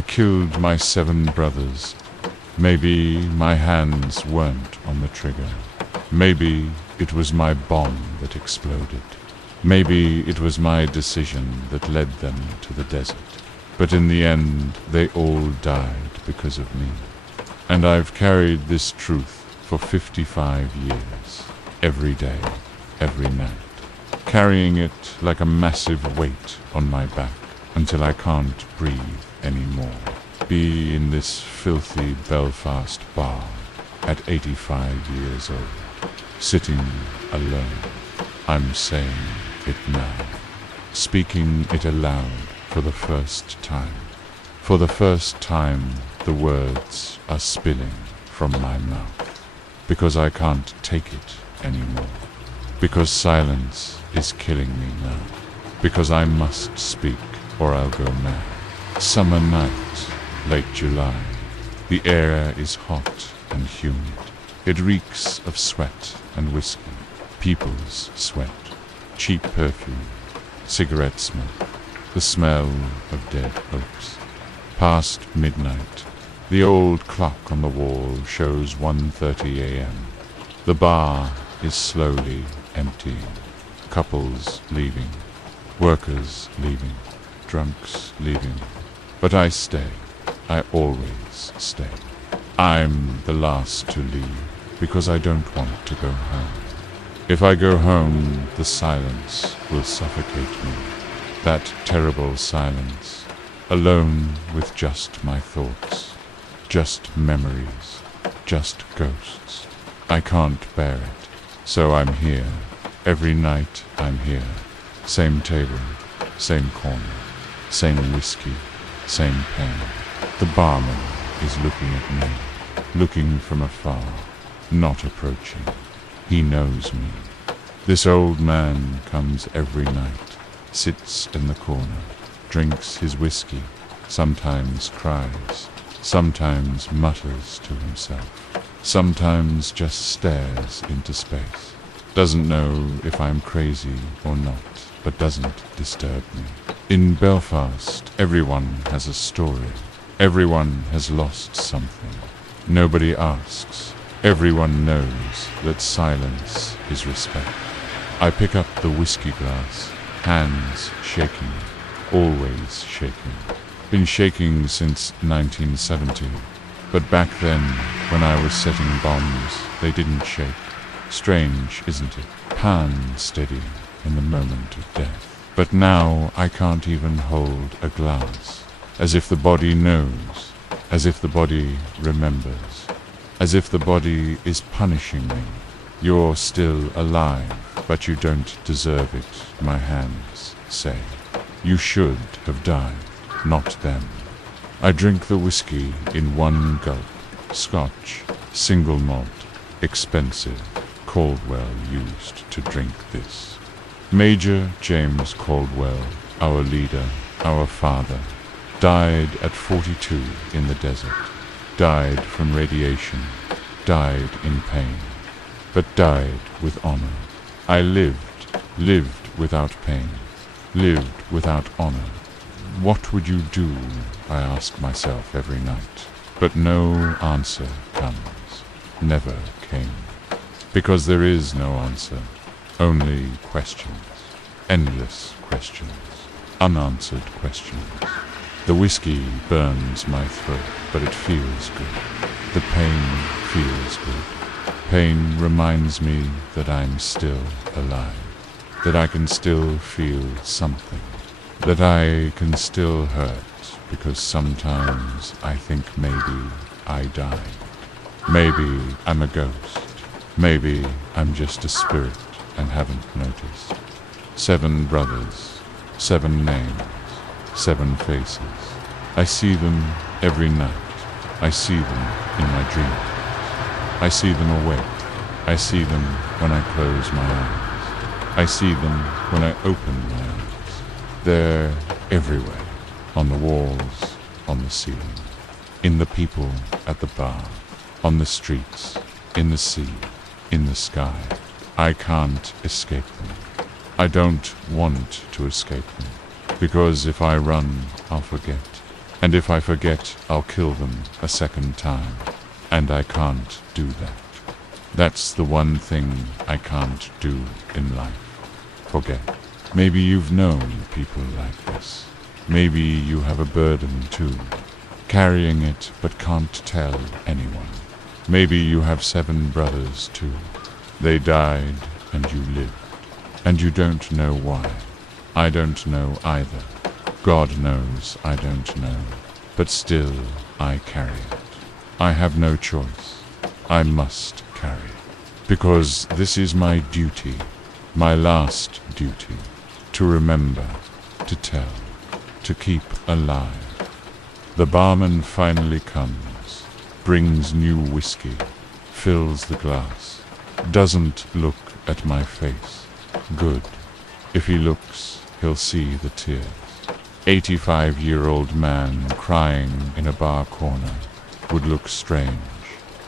I killed my 7 brothers. Maybe my hands weren't on the trigger. Maybe it was my bomb that exploded. Maybe it was my decision that led them to the desert. But in the end, they all died because of me. And I've carried this truth for 55 years, every day, every night, carrying it like a massive weight on my back until I can't breathe anymore. Be in this filthy Belfast bar at 85 years old, sitting alone. I'm saying it now, speaking it aloud for the first time. For the first time, the words are spilling from my mouth, because I can't take it anymore, because silence is killing me now, because I must speak or I'll go mad. Summer night, late July, the air is hot and humid. It reeks of sweat and whiskey, people's sweat, cheap perfume, cigarette smoke, the smell of dead oaks. Past midnight, the old clock on the wall shows 1:30 a.m. The bar is slowly emptying. Couples leaving, workers leaving, drunks leaving. But I stay. I always stay. I'm the last to leave because I don't want to go home. If I go home, the silence will suffocate me. That terrible silence, alone with just my thoughts, just memories, just ghosts. I can't bear it, so I'm here. Every night I'm here. Same table, same corner, same whiskey, same pen. The barman is looking at me, looking from afar, not approaching. He knows me. This old man comes every night, sits in the corner, drinks his whiskey, sometimes cries, sometimes mutters to himself, sometimes just stares into space. Doesn't know if I'm crazy or not, but doesn't disturb me. In Belfast, everyone has a story. Everyone has lost something. Nobody asks. Everyone knows that silence is respect. I pick up the whiskey glass, hands shaking, always shaking. Been shaking since 1970, but back then, when I was setting bombs, they didn't shake. Strange, isn't it? Pan steady in the moment of death. But now I can't even hold a glass, as if the body knows, as if the body remembers, as if the body is punishing me. You're still alive, but you don't deserve it, my hands say. You should have died, not them. I drink the whiskey in one gulp. Scotch, single malt, expensive. Caldwell used to drink this. Major James Caldwell, our leader, our father, died at 42 in the desert, died from radiation, died in pain, but died with honor. I lived without pain, lived without honor. What would you do, I ask myself every night, but no answer comes, never came. Because there is no answer, only questions, endless questions, unanswered questions. The whiskey burns my throat, but it feels good. The pain feels good. Pain reminds me that I'm still alive, that I can still feel something, that I can still hurt, because sometimes I think maybe I died. Maybe I'm a ghost. Maybe I'm just a spirit and haven't noticed. 7 brothers, 7 names, 7 faces. I see them every night. I see them in my dreams. I see them awake. I see them when I close my eyes. I see them when I open my eyes. They're everywhere, on the walls, on the ceiling, in the people at the bar, on the streets, in the sea, in the sky. I can't escape them. I don't want to escape them, because if I run, I'll forget. And if I forget, I'll kill them a second time. And I can't do that. That's the one thing I can't do in life. Forget. Maybe you've known people like this. Maybe you have a burden too, carrying it but can't tell anyone. Maybe you have 7 brothers too. They died and you lived, and you don't know why. I don't know either. God knows I don't know, but still I carry it. I have no choice. I must carry it, because this is my duty, my last duty, to remember, to tell, to keep alive. The barman finally comes, brings new whiskey, fills the glass, doesn't look at my face. Good. If he looks, he'll see the tears. 85-year-old man crying in a bar corner would look strange,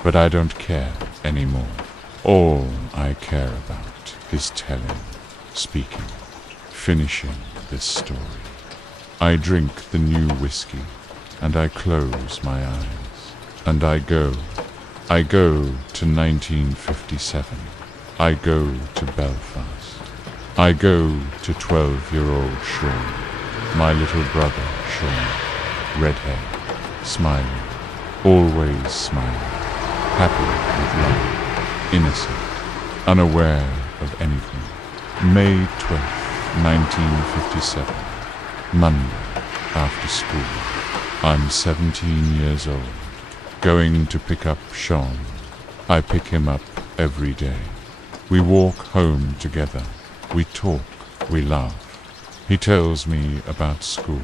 but I don't care anymore. All I care about is telling, speaking, finishing this story. I drink the new whiskey, and I close my eyes, and I go to 1957. I go to Belfast. I go to 12-year-old Sean, my little brother Sean, red hair, smiling, always smiling, happy with life, innocent, unaware of anything. May 12th, 1957, Monday, after school. I'm 17 years old, going to pick up Sean. I pick him up every day. We walk home together. We talk, we laugh. He tells me about school,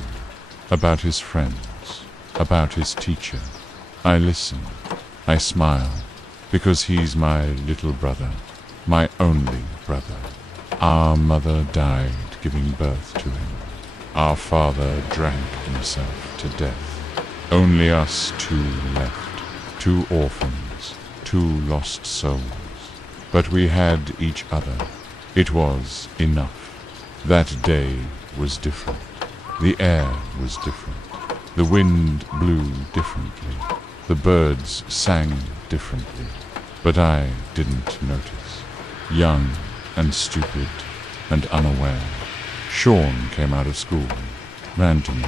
about his friends, about his teacher. I listen. I smile, because he's my little brother, my only brother. Our mother died giving birth to him. Our father drank himself to death. Only us 2 left, 2 orphans, 2 lost souls. But we had each other. It was enough. That day was different. The air was different. The wind blew differently. The birds sang differently. But I didn't notice. Young and stupid and unaware. Sean came out of school, ran to me.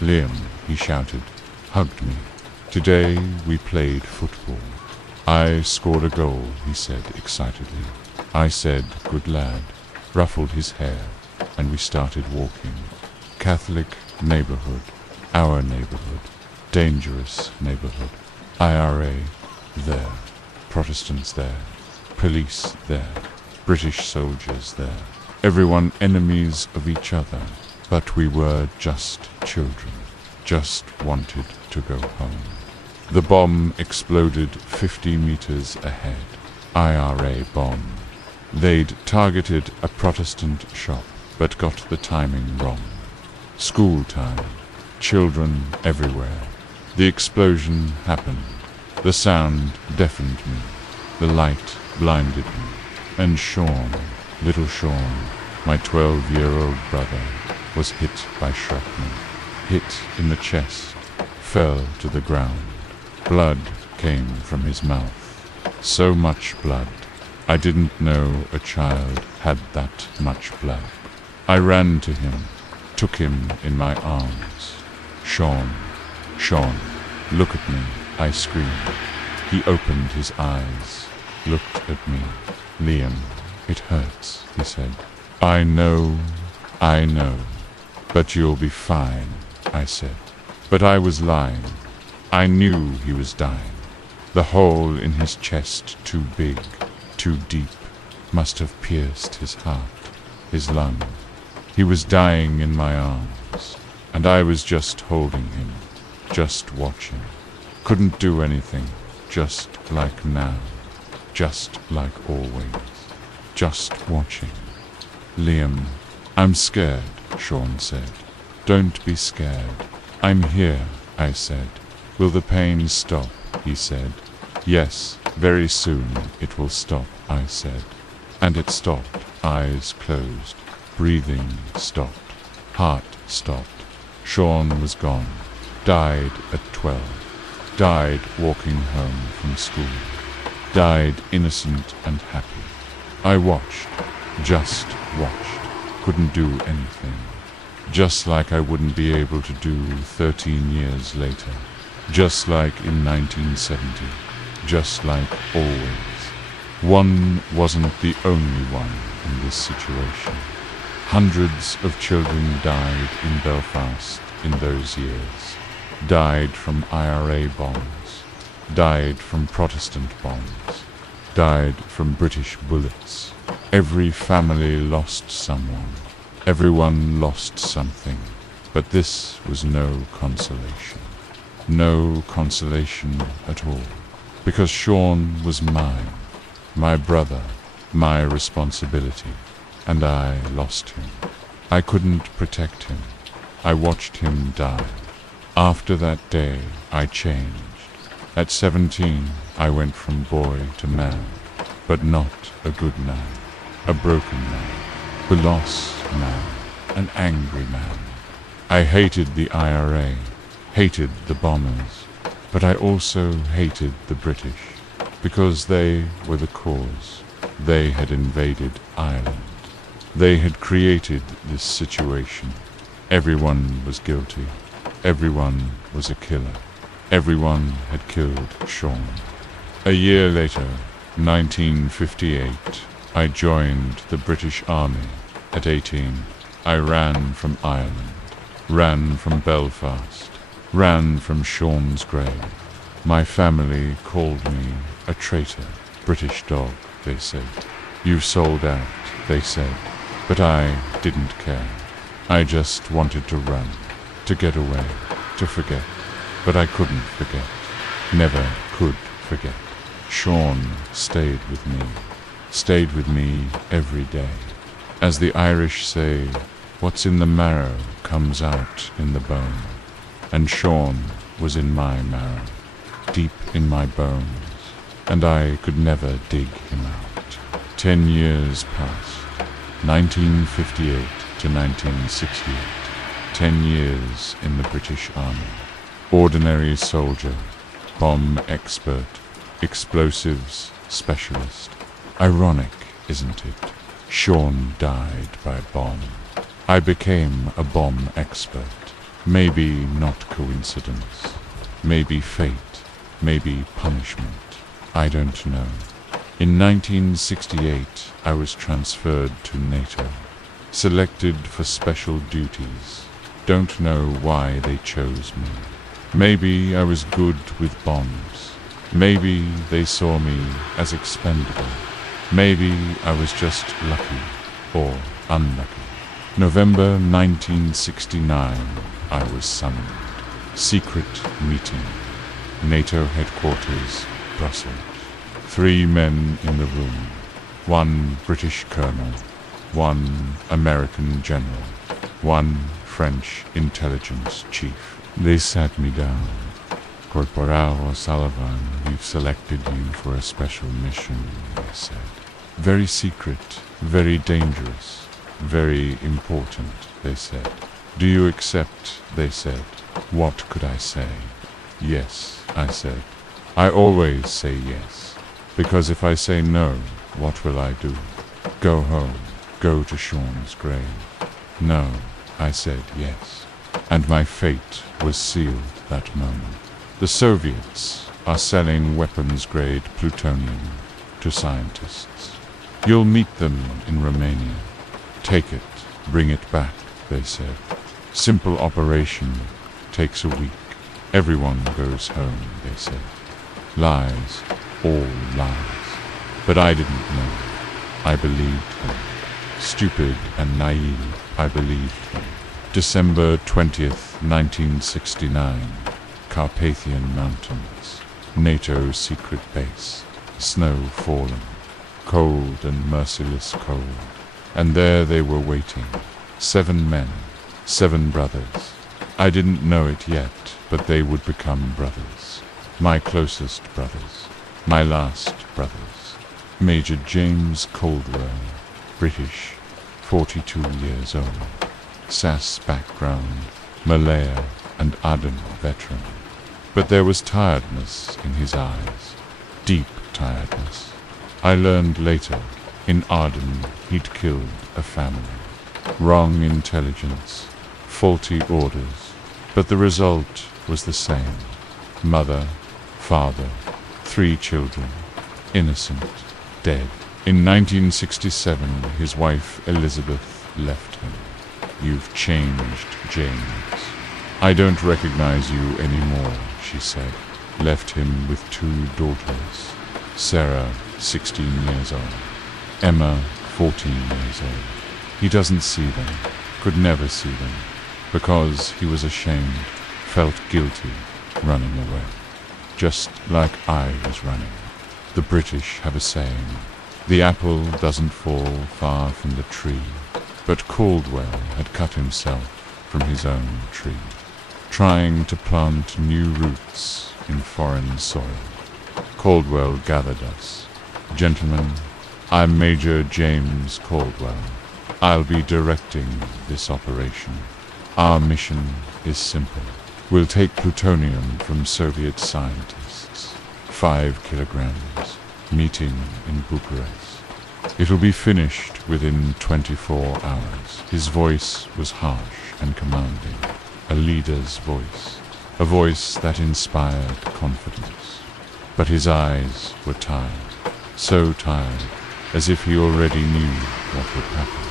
Liam, he shouted, hugged me. Today we played football. I scored a goal, he said excitedly. I said, good lad, ruffled his hair, and we started walking. Catholic neighborhood, our neighborhood, dangerous neighborhood. IRA there, Protestants there, police there, British soldiers there. Everyone enemies of each other, but we were just children, just wanted to go home. The bomb exploded 50 meters ahead. IRA bomb. They'd targeted a Protestant shop, but got the timing wrong. School time. Children everywhere. The explosion happened. The sound deafened me. The light blinded me. And Sean, little Sean, my 12-year-old brother, was hit by shrapnel. Hit in the chest. Fell to the ground. Blood came from his mouth. So much blood. I didn't know a child had that much blood. I ran to him, took him in my arms. Sean, Sean, look at me, I screamed. He opened his eyes, looked at me. Liam, it hurts, he said. I know, but you'll be fine, I said. But I was lying. I knew he was dying. The hole in his chest too big, too deep, must have pierced his heart, his lung. He was dying in my arms, and I was just holding him, just watching. Couldn't do anything, just like now, just like always, just watching. Liam, I'm scared, Sean said. Don't be scared. I'm here, I said. Will the pain stop? He said. Yes, very soon it will stop, I said. And it stopped. Eyes closed. Breathing stopped. Heart stopped. Sean was gone. died at 12, died walking home from school, died innocent and happy. I watched, just watched, couldn't do anything. Just like I wouldn't be able to do 13 years later. Just like in 1970. Just like always. One wasn't the only one in this situation. Hundreds of children died in Belfast in those years. Died from IRA bombs. Died from Protestant bombs. Died from British bullets. Every family lost someone. Everyone lost something, but this was no consolation. No consolation at all, because Sean was mine, my brother, my responsibility, and I lost him. I couldn't protect him. I watched him die. After that day, I changed. At 17, I went from boy to man, but not a good man, a broken man, a lost man, an angry man. I hated the IRA, hated the bombers, but I also hated the British, because they were the cause. They had invaded Ireland. They had created this situation. Everyone was guilty. Everyone was a killer. Everyone had killed Sean. A year later, 1958, I joined the British Army. At 18, I ran from Ireland, ran from Belfast, ran from Sean's grave. My family called me a traitor, British dog, they said. You've sold out, they said, but I didn't care. I just wanted to run, to get away, to forget, but I couldn't forget, never could forget. Sean stayed with me every day. As the Irish say, what's in the marrow comes out in the bone. And Sean was in my marrow, deep in my bones, and I could never dig him out. 10 years passed, 1958 to 1968. 10 years in the British Army. Ordinary soldier, bomb expert, explosives specialist. Ironic, isn't it? Sean died by bomb. I became a bomb expert. Maybe not coincidence. Maybe fate. Maybe punishment. I don't know. In 1968, I was transferred to NATO. Selected for special duties. Don't know why they chose me. Maybe I was good with bombs. Maybe they saw me as expendable. Maybe I was just lucky or unlucky. November 1969, I was summoned. Secret meeting. NATO headquarters, Brussels. 3 men in the room. 1 British colonel. 1 American general. 1 French intelligence chief. They sat me down. Corporal O'Sullivan, we've selected you for a special mission, they said. Very secret, very dangerous, very important, they said. Do you accept, they said. What could I say? Yes, I said. I always say yes, because if I say no, what will I do? Go home, go to Sean's grave. No, I said yes, and my fate was sealed that moment. The Soviets are selling weapons-grade plutonium to scientists. You'll meet them in Romania. Take it, bring it back, they said. Simple operation, takes a week. Everyone goes home, they said. Lies, all lies. But I didn't know. I believed them. Stupid and naive, I believed them. December 20th, 1969. Carpathian Mountains. NATO secret base. Snow falling. Cold and merciless cold. And there they were waiting. 7 men. 7 brothers. I didn't know it yet, but they would become brothers. My closest brothers. My last brothers. Major James Caldwell. British. 42 years old. SAS background. Malaya. and Aden veteran. But there was tiredness in his eyes, deep tiredness. I learned later, in Aden he'd killed a family. Wrong intelligence, faulty orders, but the result was the same. Mother, father, 3 children, innocent, dead. In 1967, his wife Elizabeth left him. "You've changed, James. I don't recognize you anymore," she said. Left him with 2 daughters. Sarah, 16 years old. Emma, 14 years old. He doesn't see them, could never see them, because he was ashamed, felt guilty, running away. Just like I was running. The British have a saying, "The apple doesn't fall far from the tree," but Caldwell had cut himself from his own tree, trying to plant new roots in foreign soil. Caldwell gathered us. "Gentlemen, I'm Major James Caldwell. I'll be directing this operation. Our mission is simple. We'll take plutonium from Soviet scientists. 5 kilograms. Meeting in Bucharest. It'll be finished within 24 hours. His voice was harsh and commanding. A leader's voice. A voice that inspired confidence. But his eyes were tired. So tired, as if he already knew what would happen.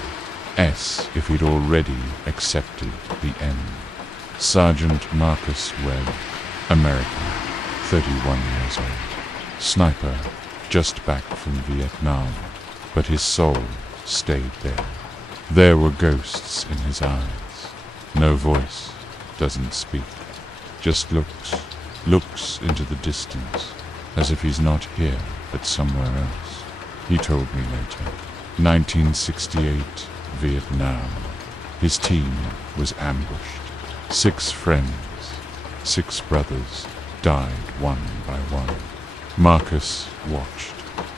If he'd already accepted the end. Sergeant Marcus Webb, American, 31 years old. Sniper, just back from Vietnam, but his soul stayed there. There were ghosts in his eyes. No voice, doesn't speak. Just looks into the distance, as if he's not here, but somewhere else. He told me later. 1968, Vietnam. His team was ambushed. 6 friends, 6 brothers, died one by one. Marcus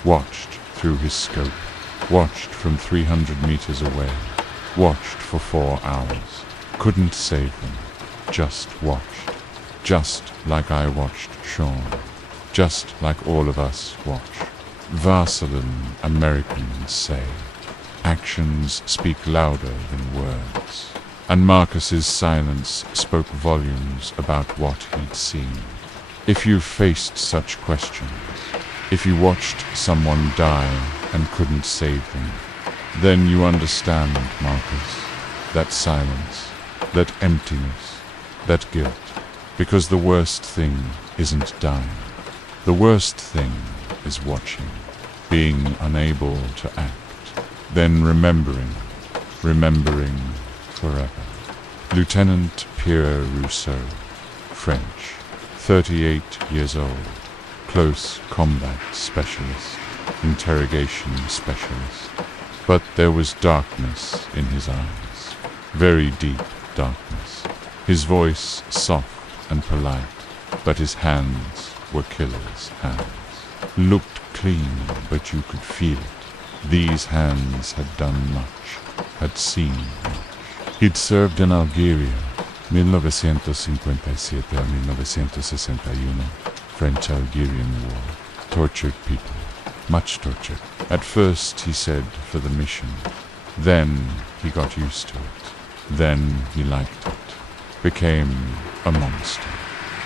watched through his scope, watched from 300 meters away, watched for 4 hours, couldn't save them, just watched, just like I watched Sean, just like all of us watch. Vaseline Americans say, actions speak louder than words, and Marcus's silence spoke volumes about what he'd seen. If you faced such questions, if you watched someone die and couldn't save them, then you understand, Marcus, that silence, that emptiness, that guilt, because the worst thing isn't dying. The worst thing is watching, being unable to act, then remembering forever. Lieutenant Pierre Rousseau, French, 38 years old, close combat specialist, interrogation specialist. But there was darkness in his eyes, very deep darkness. His voice soft and polite, but his hands were killer's hands. Looked clean, but you could feel it. These hands had done much, had seen much. He'd served in Algeria, 1957 a 1961, French-Algerian War. Tortured people, much torture. At first, he said, for the mission. Then he got used to it. Then he liked it. Became a monster.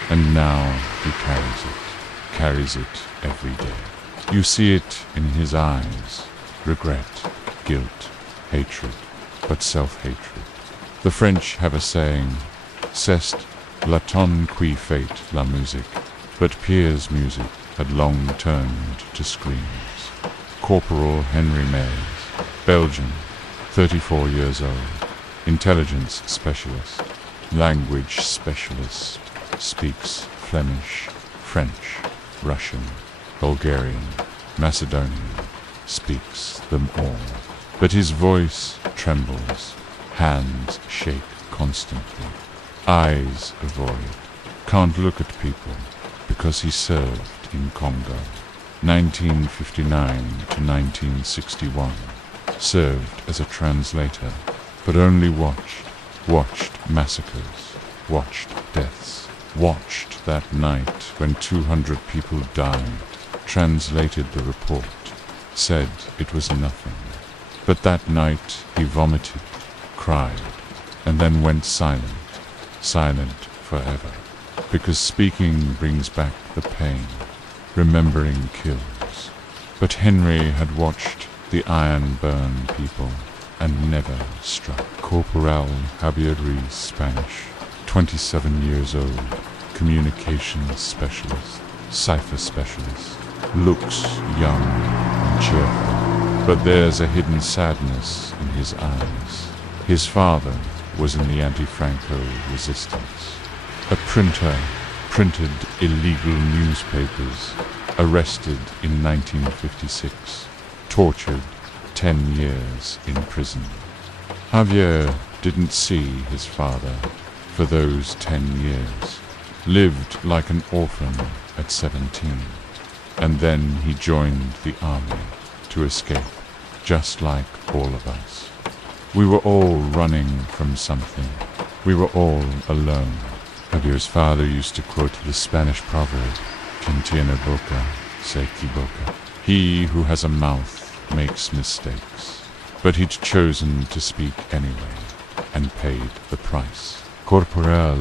And now he carries it every day. You see it in his eyes. Regret, guilt, hatred, but self-hatred. The French have a saying, "C'est la ton qui fait la musique," but Pierre's music had long turned to screams. Corporal Henry Mays, Belgian, 34 years old, intelligence specialist, language specialist, speaks Flemish, French, Russian, Bulgarian, Macedonian, speaks them all. But his voice trembles, hands shake constantly, eyes avoid, can't look at people, because he served in Congo, 1959 to 1961, served as a translator, but only watched massacres, watched deaths, watched that night when 200 people died, translated the report, said it was nothing. But that night he vomited, cried, and then went silent, silent forever. Because speaking brings back the pain, remembering kills. But Henry had watched the iron burn people and never struck. Corporal Javier Ruiz, Spanish, 27 years old, communications specialist, cipher specialist, looks young and cheerful, but there's a hidden sadness in his eyes. His father was in the anti-Franco resistance. A printer printed illegal newspapers, arrested in 1956, tortured 10 years in prison. Javier didn't see his father for those 10 years, lived like an orphan at 17, and then he joined the army to escape, just like all of us. We were all running from something. We were all alone. Javier's father used to quote the Spanish proverb, "Quien tiene boca, se equivoca." He who has a mouth makes mistakes. But he'd chosen to speak anyway, and paid the price. Corporal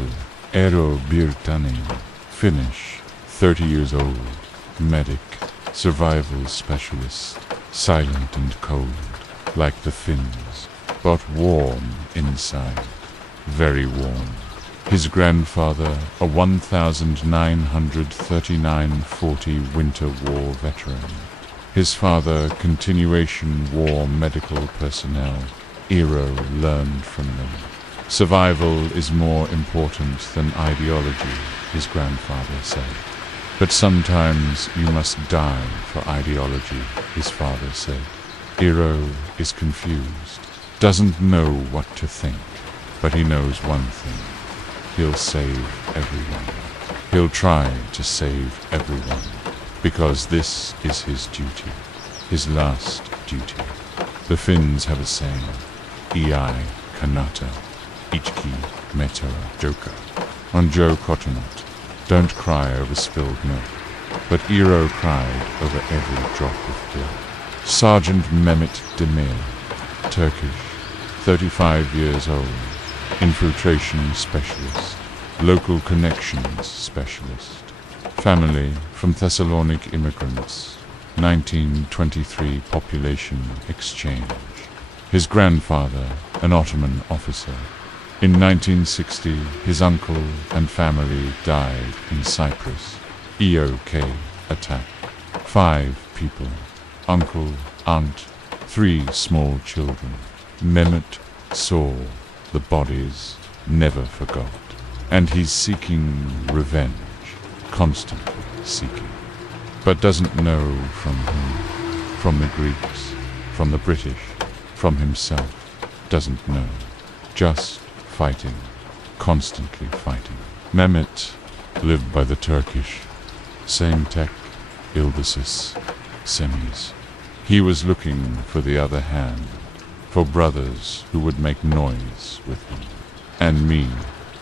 Eero Virtanen, Finnish, 30 years old, medic, survival specialist, silent and cold, like the Finns, but warm inside, very warm. His grandfather, a 1939-40 Winter War veteran. His father, continuation war medical personnel. Eero learned from them. Survival is more important than ideology, his grandfather said. But sometimes you must die for ideology, his father said. Eero is confused, doesn't know what to think, but he knows one thing. He'll save everyone. He'll try to save everyone, because this is his duty, his last duty. The Finns have a saying, "Iai kannata, itki metara joka." On Joe Cottonut, don't cry over spilled milk, but Eero cried over every drop of blood. Sergeant Mehmet Demir, Turkish, 35 years old, infiltration specialist, local connections specialist, family from Thessalonic immigrants, 1923 population exchange. His grandfather, an Ottoman officer. In 1960, his uncle and family died in Cyprus. EOK attack. 5 people, uncle, aunt, 3 small children. Mehmet saw the bodies, never forgot. And he's seeking revenge, constantly seeking. But doesn't know from whom. From the Greeks, from the British, from himself. Doesn't know. Just fighting, constantly fighting. Mehmet lived by the Turkish. Same tech, Ildisis, semis. He was looking for the other hand, for brothers who would make noise with him. And me,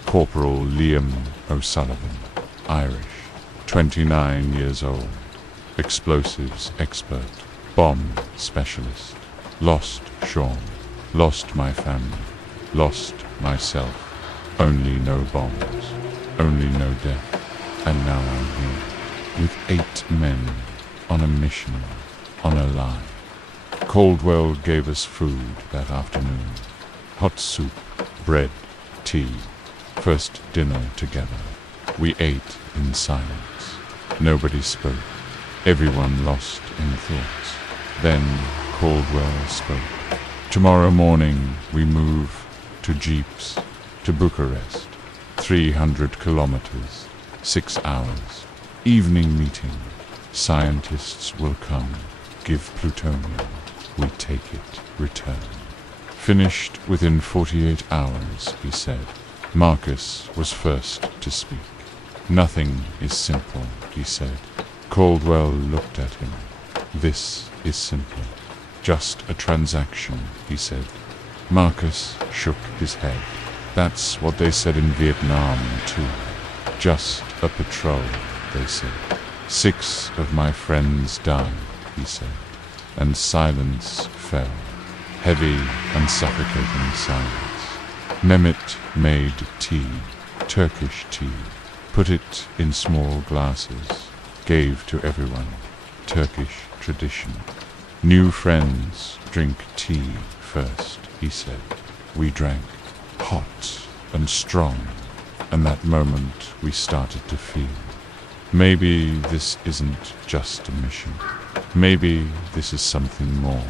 Corporal Liam O'Sullivan, Irish, 29 years old, explosives expert, bomb specialist, lost Sean, lost my family, lost myself, only no bombs, only no death, and now I'm here, with 8 men, on a mission, on a line. Caldwell gave us food that afternoon, hot soup, bread, tea, first dinner together. We ate in silence. Nobody spoke. Everyone lost in thoughts. Then Caldwell spoke. Tomorrow morning we move to jeeps to Bucharest. 300 kilometers, 6 hours. Evening meeting. Scientists will come, give plutonium. We take it, return. Finished within 48 hours, he said. Marcus was first to speak. Nothing is simple, he said. Caldwell looked at him. This is simple. Just a transaction, he said. Marcus shook his head. That's what they said in Vietnam too. Just a patrol, they said. 6 of my friends died, he said, and silence fell, heavy and suffocating silence. Mehmet made tea, Turkish tea, put it in small glasses, gave to everyone, Turkish tradition. New friends drink tea first, he said. We drank, hot and strong, and that moment we started to feel. Maybe this isn't just a mission. Maybe this is something more.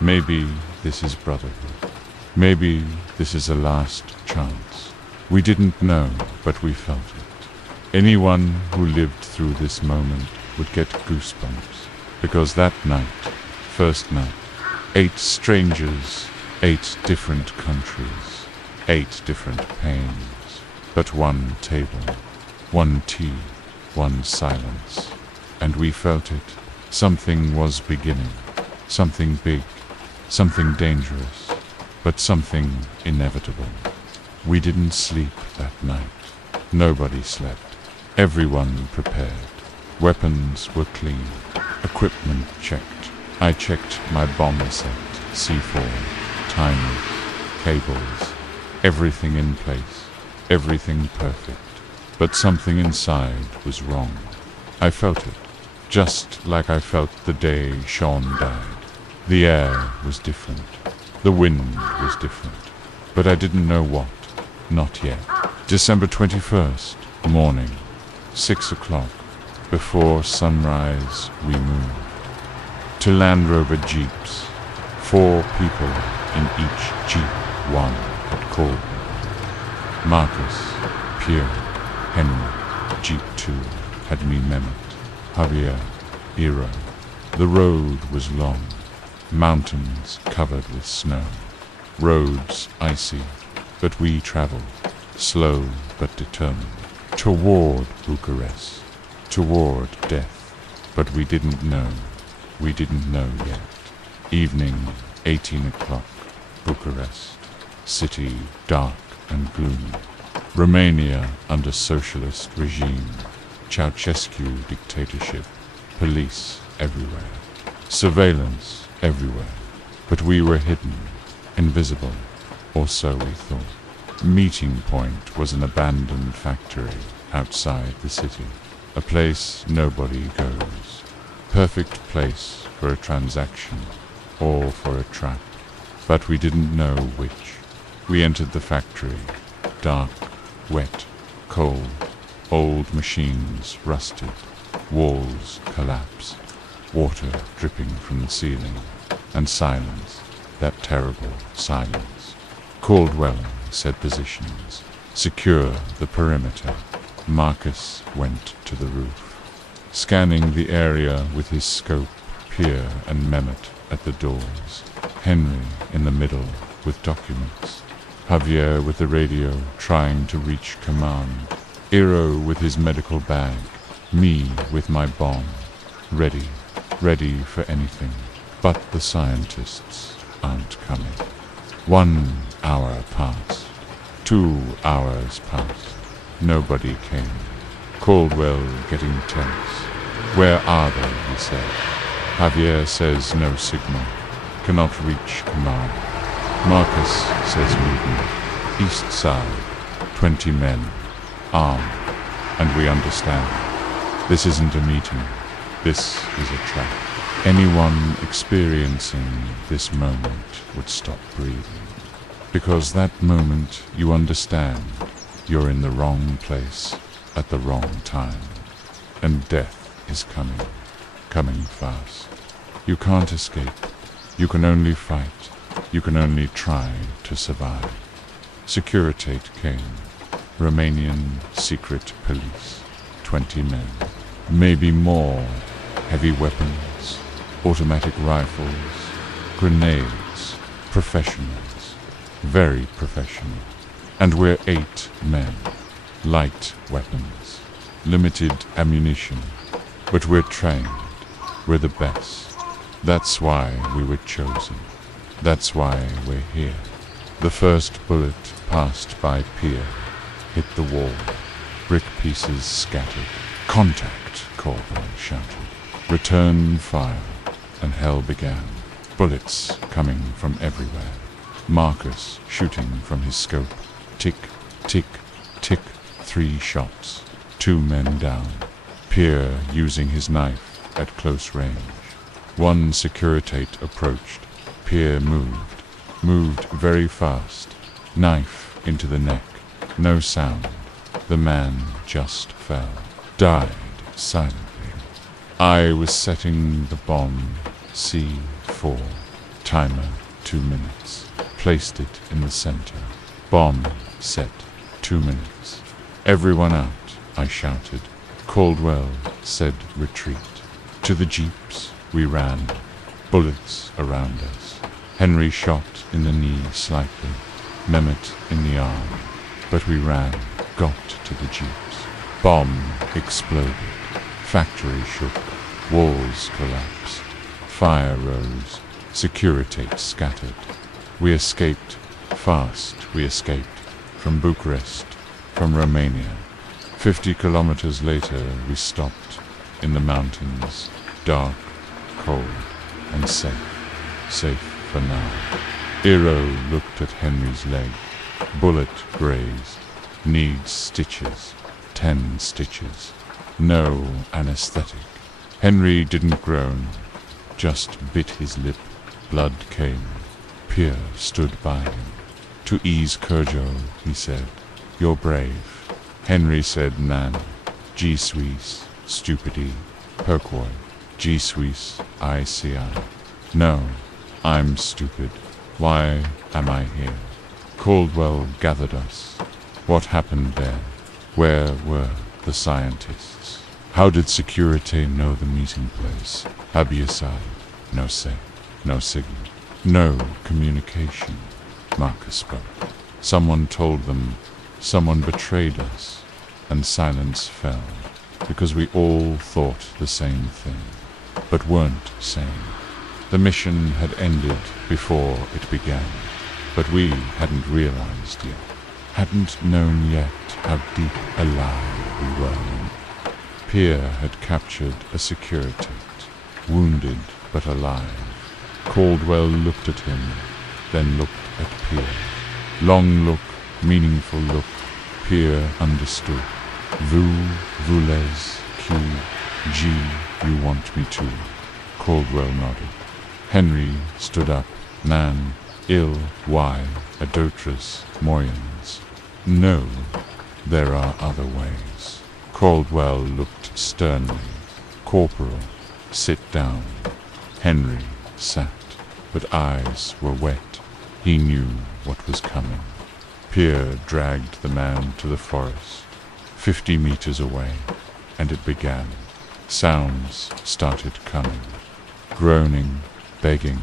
Maybe this is brotherhood. Maybe this is a last chance. We didn't know, but we felt it. Anyone who lived through this moment would get goosebumps, because that night, first night, 8 strangers, 8 different countries, 8 different pains, but one table, one tea, one silence, and we felt it. Something was beginning, something big, something dangerous, but something inevitable. We didn't sleep that night. Nobody slept. Everyone prepared. Weapons were clean. Equipment checked. I checked my bomb set, C4, timers, cables, everything in place, everything perfect. But something inside was wrong. I felt it, just like I felt the day Sean died. The air was different. The wind was different. But I didn't know what. Not yet. December 21st, morning, 6 o'clock. Before sunrise, we moved. To Land Rover Jeeps. 4 people in each Jeep, one at Corbin. Marcus, Pierre, Henry, Jeep 2, had me Mehmet, Javier, Iro. The road was long, mountains covered with snow, roads icy, but we traveled, slow but determined, toward Bucharest, toward death. But we didn't know yet. Evening, 18 o'clock, Bucharest, city dark and gloomy. Romania under socialist regime, Ceausescu dictatorship, police everywhere, surveillance everywhere. But we were hidden, invisible, or so we thought. Meeting point was an abandoned factory outside the city, a place nobody goes. Perfect place for a transaction or for a trap, but we didn't know which. We entered the factory, dark, wet, cold, old machines rusted, walls collapsed, water dripping from the ceiling, and silence, that terrible silence. Caldwell set positions, secure the perimeter. Marcus went to the roof, scanning the area with his scope, Pierre and Mehmet at the doors, Henry in the middle with documents, Javier with the radio trying to reach command, Iro with his medical bag, me with my bomb, ready for anything. But the scientists aren't coming. 1 hour passed, 2 hours passed. Nobody came. Caldwell getting tense. Where are they, he said. Javier says no signal, cannot reach command. Marcus says movement. East side, 20 men, armed, and we understand. This isn't a meeting. This is a trap. Anyone experiencing this moment would stop breathing. Because that moment you understand you're in the wrong place at the wrong time. And death is coming fast. You can't escape. You can only fight. You can only try to survive. Securitate came. Romanian secret police. 20 men. Maybe more. Heavy weapons. Automatic rifles. Grenades. Professionals. Very professional. And we're 8 men. Light weapons. Limited ammunition. But we're trained. We're the best. That's why we were chosen. That's why we're here. The first bullet passed by Pierre, hit the wall. Brick pieces scattered. "Contact!" Caldwell shouted. Return fire, and hell began. Bullets coming from everywhere. Marcus shooting from his scope. Tick, tick, tick. 3 shots. 2 men down. Pierre using his knife at close range. 1 Securitate approached. Pierre moved very fast. Knife into the neck. No sound. The man just fell. Died silently. I was setting the bomb. C4. Timer 2 minutes. Placed it in the center. Bomb set. 2 minutes. "Everyone out," I shouted. Caldwell said retreat. To the jeeps we ran. Bullets around us. Henry shot in the knee slightly. Mehmet in the arm. But we ran. Got to the jeeps. Bomb exploded. Factory shook. Walls collapsed. Fire rose. Securitate scattered. We escaped. Fast we escaped. From Bucharest. From Romania. 50 kilometers later we stopped. In the mountains. Dark, cold, and safe. Safe for now. Iro looked at Henry's leg. Bullet grazed. Needs stitches. 10 stitches. No anesthetic. Henry didn't groan. Just bit his lip. Blood came. Pierre stood by him. "To ease Kurjo," he said. "You're brave." Henry said nan. "G Suisse, stupidi, Perquoy. G Suisse, ICI. No, I'm stupid. Why am I here?" Caldwell gathered us. What happened there? Where were the scientists? How did Securite know the meeting place? Ambience. No say. No signal. No communication. Marcus spoke. Someone told them. Someone betrayed us. And silence fell. Because we all thought the same thing. But weren't sane. The mission had ended before it began. But we hadn't realized yet. Hadn't known yet how deep a lie we were in. Pierre had captured a Securitate. Wounded but alive. Caldwell looked at him, then looked at Pierre. Long look, meaningful look. Pierre understood. Vous voulez que G you want me to. Caldwell nodded. Henry stood up. Man, ill, why, adulterous, moyens. No, there are other ways. Caldwell looked sternly. Corporal, sit down. Henry sat, but eyes were wet. He knew what was coming. Pierre dragged the man to the forest, 50 meters away, and it began. Sounds started coming. Groaning, begging,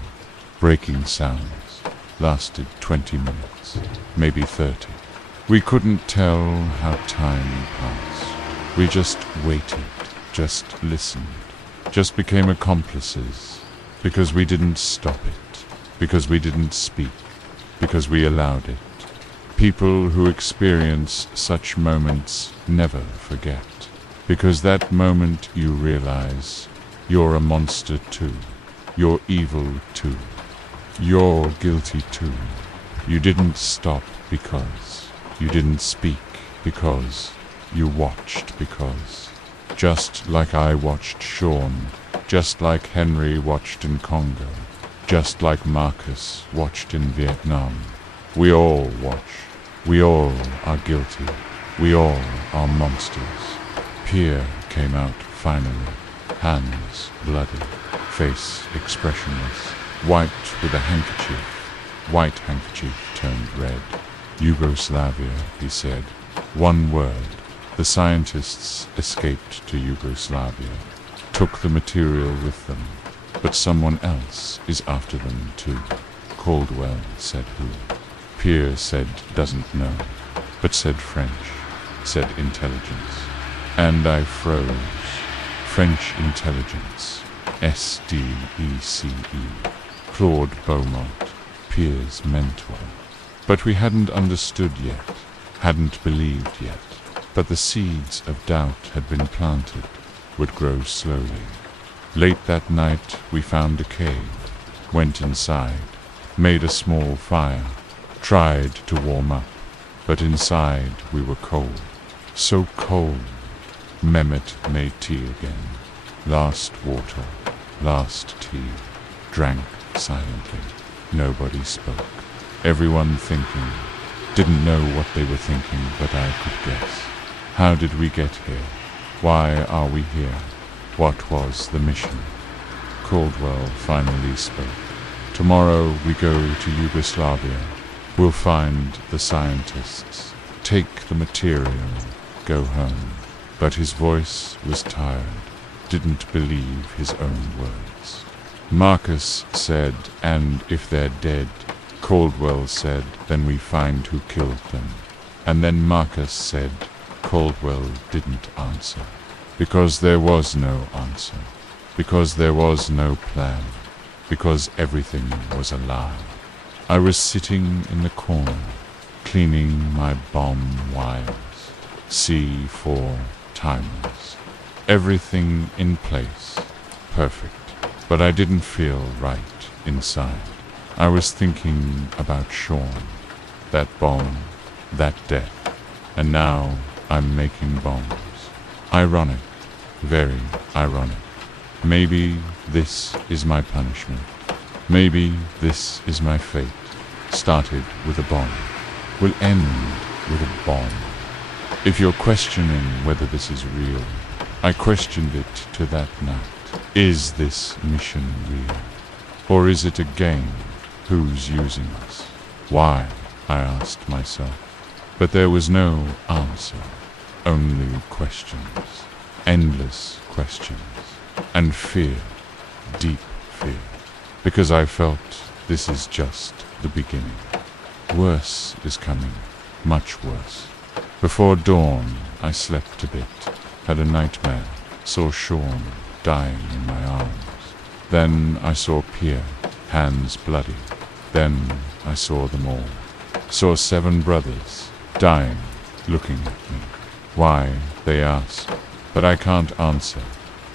breaking sounds. Lasted 20 minutes, maybe 30. We couldn't tell how time passed. We just waited, just listened, just became accomplices, because we didn't stop it, because we didn't speak, because we allowed it. People who experience such moments never forget, because that moment you realize you're a monster too, you're evil too, you're guilty too. You didn't stop because, you didn't speak because, you watched because. Just like I watched Sean, just like Henry watched in Congo, just like Marcus watched in Vietnam. We all watch. We all are guilty. We all are monsters. Pierre came out finally, hands bloody, face expressionless, wiped with a handkerchief. White handkerchief turned red. Yugoslavia, he said. One word. The scientists escaped to Yugoslavia, took the material with them, but someone else is after them too. Caldwell said who. Pierre said doesn't know, but said French, said intelligence. And I froze. French intelligence. SDECE. Claude Beaumont, Pierre's mentor. But we hadn't understood yet, hadn't believed yet. But the seeds of doubt had been planted, would grow slowly. Late that night we found a cave, went inside, made a small fire, tried to warm up, but inside we were cold, so cold. Mehmet made tea again, last water, last tea, drank silently. Nobody spoke, everyone thinking, didn't know what they were thinking, but I could guess. How did we get here? Why are we here? What was the mission? Caldwell finally spoke. Tomorrow we go to Yugoslavia. We'll find the scientists, take the material, go home. But his voice was tired, didn't believe his own words. Marcus said, and if they're dead, Caldwell said, then we find who killed them. And then Marcus said, Caldwell didn't answer. Because there was no answer. Because there was no plan. Because everything was a lie. I was sitting in the corner, cleaning my bomb wires. C4 timers. Everything in place. Perfect. But I didn't feel right inside. I was thinking about Sean, that bomb, that death. And now I'm making bombs. Ironic. Very ironic. Maybe this is my punishment. Maybe this is my fate. Started with a bomb. Will end with a bomb. If you're questioning whether this is real, I questioned it to that night. Is this mission real? Or is it a game? Who's using us? Why? I asked myself. But there was no answer. Only questions. Endless questions. And fear. Deep fear. Because I felt this is just the beginning. Worse is coming. Much worse. Before dawn, I slept a bit. Had a nightmare. Saw Sean dying in my arms. Then I saw Pierre, hands bloody. Then I saw them all. Saw 7 brothers, dying, looking at me. Why, they ask. But I can't answer,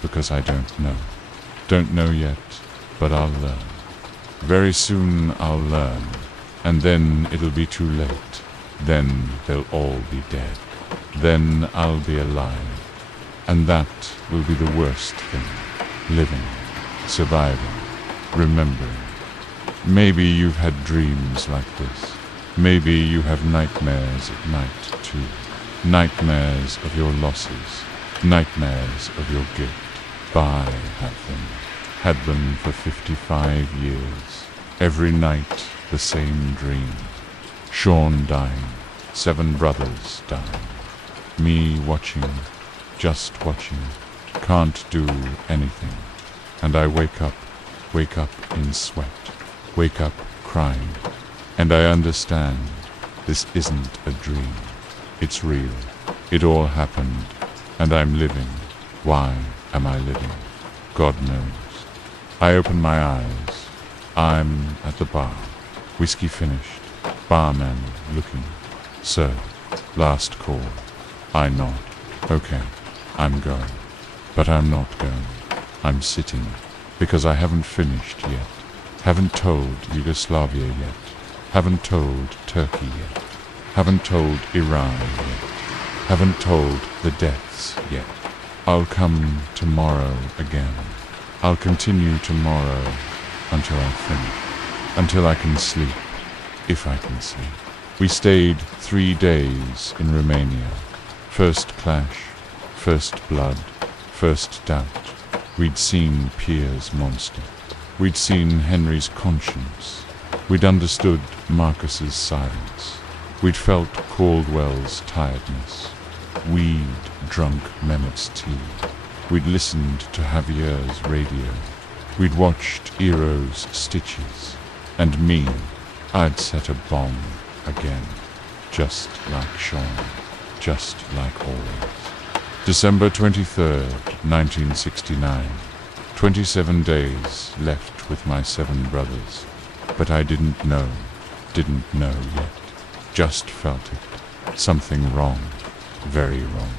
because I don't know. Don't know yet, but I'll learn. Very soon I'll learn, and then it'll be too late. Then they'll all be dead. Then I'll be alive. And that will be the worst thing. Living, surviving, remembering. Maybe you've had dreams like this. Maybe you have nightmares at night too. Nightmares of your losses. Nightmares of your guilt. I had them. Had them for 55 years. Every night the same dream. Sean dying. 7 brothers dying. Me watching. Just watching. Can't do anything. And I wake up in sweat. Wake up crying. And I understand this isn't a dream. It's real. It all happened. And I'm living. Why am I living? God knows. I open my eyes. I'm at the bar. Whiskey finished. Barman looking. Sir, last call. I nod. Okay, I'm going. But I'm not going. I'm sitting. Because I haven't finished yet. Haven't told Yugoslavia yet. Haven't told Turkey yet. Haven't told Iran yet. Haven't told the deaths yet. I'll come tomorrow again. I'll continue tomorrow until I finish. Until I can sleep. If I can sleep. We stayed 3 days in Romania. First clash. First blood. First doubt. We'd seen Pierre's monster. We'd seen Henry's conscience. We'd understood Marcus's silence. We'd felt Caldwell's tiredness. We'd drunk Mehmet's tea. We'd listened to Javier's radio. We'd watched Eero's stitches. And me, I'd set a bomb again. Just like Sean. Just like always. December 23rd, 1969. 27 days left with my 7 brothers. But I didn't know. didn't know yet, just felt it. Something wrong, very wrong.